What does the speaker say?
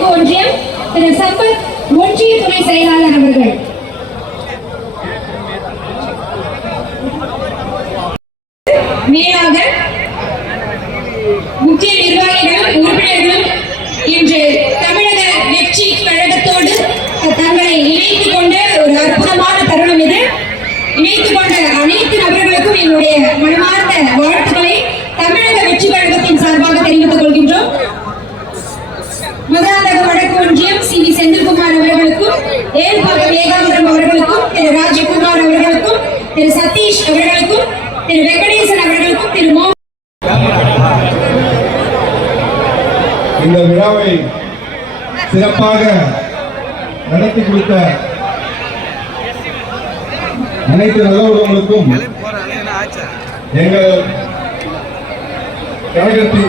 தெற்கு ஒன்றியம் திரு சம்பத் ஒன்றிய துணை செயலாளர் அவர்கள். மேலாக முக்கிய நிர்வாகிகளும் உறுப்பினர்களும் இன்று தமிழக வெற்றி கழகத்தோடு தங்களை இணைத்துக் கொண்ட ஒரு அற்புதமான தருணம் இது. இணைத்துக் கொண்ட அனைத்து நபர்களுக்கும் என்னுடைய மனமார்ந்த வாழ்த்துக்களை தமிழக வெற்றி கழகத்தின் சார்பாக தெரிவித்துக் கொள்கின்றோம். மதுராந்தகம் வடக்கு ஒன்றியம் சி வி செந்தில்குமார் அவர்களுக்கும், ஏல்பாக்கம் ஏகாம்பரம் அவர்களுக்கும், திரு ராஜகுமார் அவர்களுக்கும், திரு சதீஷ் அவர்களுக்கும், திரு வெங்கடேசன் அவர்களுக்கும், திரு மோ இந்த விழாவை சிறப்பாக நடத்தி கொடுத்த அனைத்து நல்லவர்களுக்கும் எங்கள் கழகத்தின்